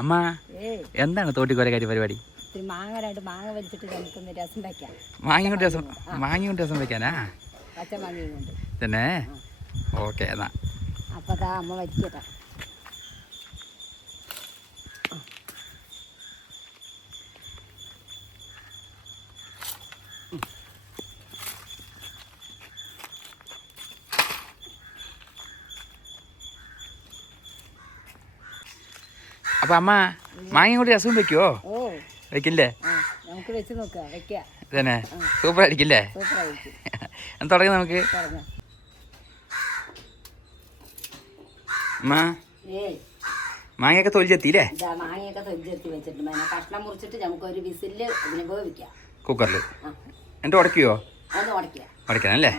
അമ്മ എന്താണ് തോട്ടിക്കോരക്കാരി പരിപാടി? മാങ്ങ വലിച്ചിട്ട് നമുക്കൊന്ന് രസം വെക്കാം. മാങ്ങ കൊണ്ട് രസം വെക്കാനാ? പച്ച മാങ്ങയും കൊണ്ട് തന്നെ. ഓക്കെ എന്നാ അപ്പൊ അമ്മ വലിക്കട്ടാ. അപ്പൊ അമ്മ മാങ്ങ കൊണ്ട് രസം വെക്കുവോ? വെക്കില്ലേ? നമുക്ക് വെച്ച് നോക്കാം. വെക്കാം തന്നെ. സൂപ്പർ ആയിരിക്കില്ലേ? തുടങ്ങി നമുക്ക്. അമ്മ മാങ്ങയൊക്കെ തൊലിച്ചെത്തിയില്ലേ? മാങ്ങയൊക്കെ തൊലിച്ചെത്തി വെച്ചിട്ടുണ്ട്. കഷ്ണം മുറിച്ചിട്ട് നമുക്ക് ഒരു വിസില് ഇതിനെ വേവിക്കാം കുക്കറിൽ. എന്നിട്ട് ഉടയ്ക്കുവോ? അത് ഉടയ്ക്കാം. ഉടയ്ക്കാനല്ലേ?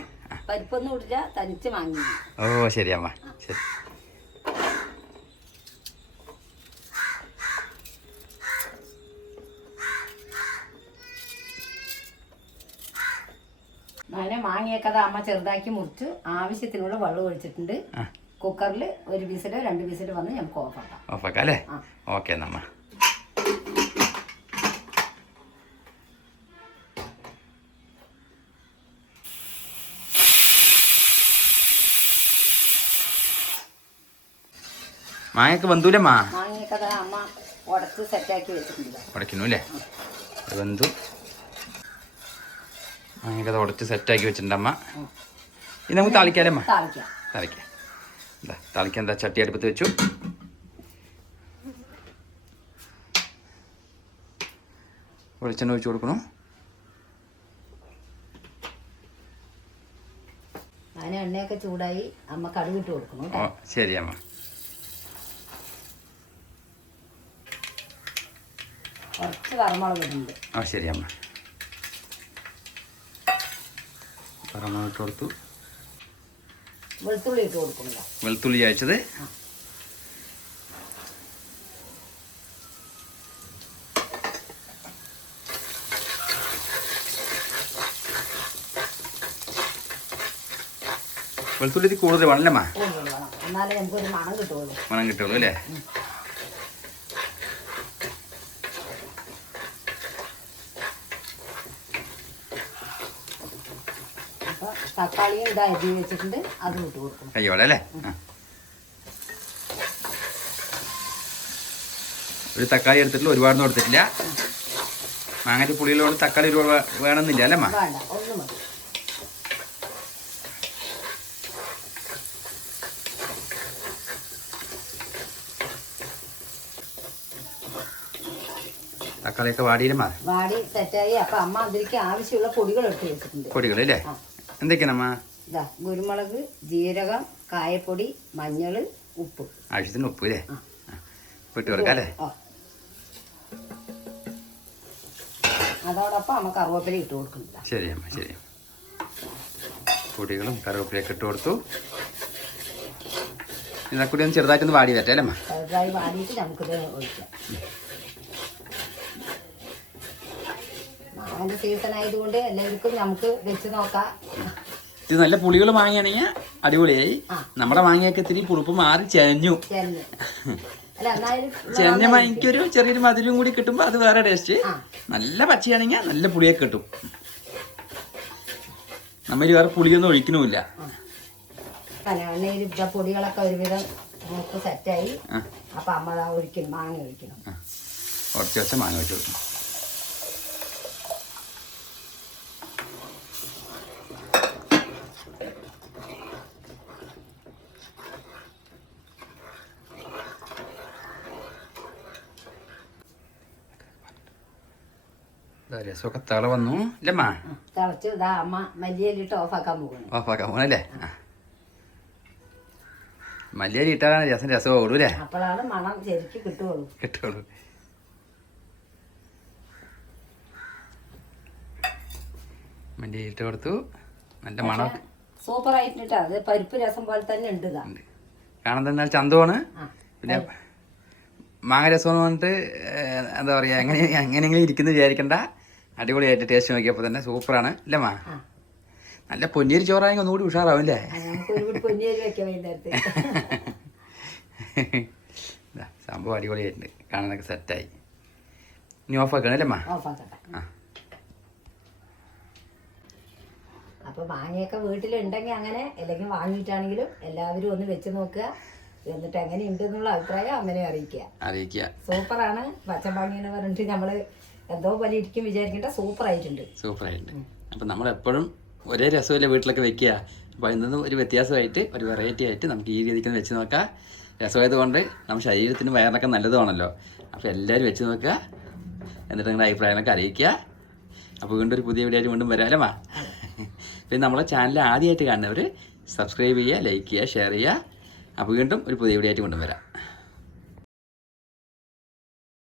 പരിപ്പൊന്നും ഇടില്ല, തനിച്ച് മാങ്ങ. ഓ ശരി അമ്മ, ശരി. അങ്ങനെ മാങ്ങയൊക്കെ അമ്മ ചെറുതാക്കി മുറിച്ച് ആവശ്യത്തിനുള്ള വെള്ളം ഒഴിച്ചിട്ടുണ്ട്. കുക്കറിൽ ഒരു വിസിലോ 2 വിസിലോ വന്ന് നമുക്ക് ഓഫാക്കാം. ഓഫാക്കാം അല്ലേ? ഓക്കെ നമ്മ. മാങ്ങയൊക്കെ വെന്തൂലേ? മാങ്ങയൊക്കെ അമ്മ ഉടച്ച് സെറ്റാക്കി വെച്ചിട്ടുണ്ട്. ഉടയ്ക്കുന്നു അല്ലേ? വെന്തു. മാങ്ങയൊക്കെ ഉടച്ച് സെറ്റാക്കി വെച്ചിട്ടുണ്ട് അമ്മ. ഇനി നമുക്ക് താളിക്കാലേ അമ്മ? താളിക്കാം. താളിക്കാൻ എന്താ ചട്ടി അടുപ്പത്ത് വെച്ചു. വെളിച്ചെണ്ണ ഒഴിച്ചു കൊടുക്കണം. അതിന് എണ്ണയൊക്കെ ചൂടായി അമ്മ കടുകിട്ട് കൊടുക്കണം. ഓ ശരി അമ്മ. കുറച്ച് വറമുളക് ഇടുന്നുണ്ട്. ആ ശരി അമ്മ. വറമുളക് ഇട്ട് കൊടുത്തു. വെളുത്തുള്ളി ഇട്ട് കൊടുക്കുന്നില്ല. വെളുത്തുള്ളി അയച്ചത്. വെളുത്തുള്ളി കൂടുതൽ വേണമല്ലേ? എന്നാലേ നമുക്കൊരു മണം കിട്ടുള്ളൂ അല്ലേ? തക്കാളിയും ഇതാ അരി വെച്ചിട്ടുണ്ട്, അതും ഇട്ട് കൊടുക്കും. കയ്യോടെ അല്ലേ? ഒരു തക്കാളി എടുത്തിട്ടില്ല, ഒരുപാടൊന്നും എടുത്തിട്ടില്ല. മാങ്ങാറ്റി പുളിയിലോട് തക്കാളി ഒരുപാട് വേണമെന്നില്ല അല്ലേ? വേണ്ട, ഒന്നും മതി. തക്കാളിയൊക്കെ വാടിയില്ലേ? വാടി സെറ്റായി. അപ്പൊ അമ്മ അതിലേക്ക് ആവശ്യമുള്ള പൊടികൾ എടുത്ത് വെച്ചിട്ടുണ്ട്. പൊടികൾ അല്ലേ? എന്തൊക്കെയാണമ്മ? ഇതാ കുരുമുളക്, ജീരകം, കായപ്പൊടി, മഞ്ഞൾ, ഉപ്പ്. ആവശ്യത്തിന് ഉപ്പ് അല്ലേ? ഇട്ട് കൊടുക്കാം അല്ലേ? അതോടൊപ്പം അമ്മ കറുവേപ്പില ഇട്ട് കൊടുക്കുന്നില്ല. ശരി അമ്മ, ശരി. പൊടികളും കറിവേപ്പിലയൊക്കെ ഇട്ട് കൊടുത്തു. ഇതൊക്കെ ഒന്ന് ചെറുതായിട്ടൊന്ന് വാടി തരട്ടെ അല്ലേ അമ്മ? ചെറുതായി വാടിയിട്ട് നമുക്കിത് ഒഴിക്കാം. മാങ്ങന്റെ സീസൺ ആയതുകൊണ്ട് എല്ലാവർക്കും നമുക്ക് വെച്ച് നോക്കാം. ഇത് നല്ല പുളികൾ മാങ്ങയാണെങ്കിൽ അടിപൊളിയായി. നമ്മുടെ മാങ്ങയൊക്കെ ഇത്തിരി പുളിപ്പ് മാറി ചെഞ്ഞു. ചെഞ്ഞ മാങ്ങയ്ക്കൊരു ചെറിയൊരു മധുരവും കൂടി കിട്ടുമ്പോൾ അത് വേറെ ടേസ്റ്റ്. നല്ല പച്ചയാണെങ്കിൽ നല്ല പുളിയൊക്കെ കിട്ടും. നമ്മൾ വേറെ പുളിയൊന്നും ഒഴിക്കണമില്ല. പൊടികളൊക്കെ ഒരുവിധം നമുക്ക് സെറ്റായി. അപ്പൊ അമ്മ ഒഴിക്കണം, മാങ്ങ ഒഴിക്കണം. കുറച്ച് വെച്ച മാങ്ങ ഒഴിച്ചു കൊടുക്കണം. രസമൊക്കെ തിള വന്നു അല്ലേ? തിളച്ച് ഇതാ അമ്മ മല്ലിയിലിട്ട് ഓഫാക്കാൻ പോകണല്ലേ? മല്ലിയരി ഇട്ടാലാണ് രസം ഓടൂ അല്ലേ? അപ്പോഴാണ് മണം ശരിക്കും കിട്ടുള്ളൂ. മല്ലിയരി ഇട്ട് കൊടുത്തു. നല്ല മണം സൂപ്പർ ആയിട്ടിട്ടാ. അത് പരിപ്പ് രസം പോലെ തന്നെ ഉണ്ട്. കാണാൻ തന്നെ ചന്തമാണ്. പിന്നെ മാങ്ങ രസം എന്ന് പറഞ്ഞിട്ട് എന്താ പറയുക, എങ്ങനെയെങ്കിലും ഇരിക്കുന്നു വിചാരിക്കണ്ട. അടിപൊളിയായിട്ട് ടേസ്റ്റ് നോക്കിയപ്പോൾ തന്നെ സൂപ്പറാണ് അല്ലേ? നല്ല പൊന്നിയരി ചോറാണെങ്കിൽ ഒന്നുകൂടി ഉഷാറാവും അല്ലേ? സംഭവം അടിപൊളിയായിട്ടുണ്ട്, കാണാനൊക്കെ സെറ്റായി. ഇനി ഓഫാക്കണം അല്ലേ അമ്മ? ഓഫാക്കട്ടെ. ആ അപ്പോൾ മാങ്ങയൊക്കെ വീട്ടിലുണ്ടെങ്കിൽ അങ്ങനെ, അല്ലെങ്കിൽ വാങ്ങിയിട്ടാണെങ്കിലും എല്ലാവരും ഒന്ന് വെച്ച് നോക്കുക. എന്നിട്ട് എങ്ങനെ ഉണ്ടെന്നുള്ള അഭിപ്രായം അമ്മനെ അറിയിക്കുക. സൂപ്പറാണ്. പച്ചമാങ്ങയെന്ന് പറഞ്ഞിട്ട് നമ്മൾ എന്തോ പോലെ ഇരിക്കും വിചാരിക്കേണ്ട, സൂപ്പറായിട്ടുണ്ട്. അപ്പം നമ്മളെപ്പോഴും ഒരേ രസമല്ലേ വീട്ടിലൊക്കെ വെക്കുക. അപ്പോൾ അതിൽ നിന്നും ഒരു വ്യത്യാസമായിട്ട്, ഒരു വെറൈറ്റി ആയിട്ട് നമുക്ക് ഈ രീതിക്ക് വെച്ച് നോക്കാം. രസമായത് കൊണ്ട് നമ്മുടെ ശരീരത്തിനും വയറിനൊക്കെ നല്ലതുമാണല്ലോ. അപ്പോൾ എല്ലാവരും വെച്ച് നോക്കുക, എന്നിട്ട് നിങ്ങളുടെ അഭിപ്രായങ്ങളൊക്കെ അറിയിക്കുക. അപ്പോൾ വീണ്ടും ഒരു പുതിയ വീഡിയോ ആയിട്ട് വീണ്ടും വരാമല്ലേ മാ? പിന്നെ നമ്മളെ ചാനൽ ആദ്യമായിട്ട് കാണുന്നവർ സബ്സ്ക്രൈബ് ചെയ്യുക, ലൈക്ക് ചെയ്യുക, ഷെയർ ചെയ്യുക. അപ്പോൾ വീണ്ടും ഒരു പുതിയ വീഡിയോ ആയിട്ട് വീണ്ടും വരാം.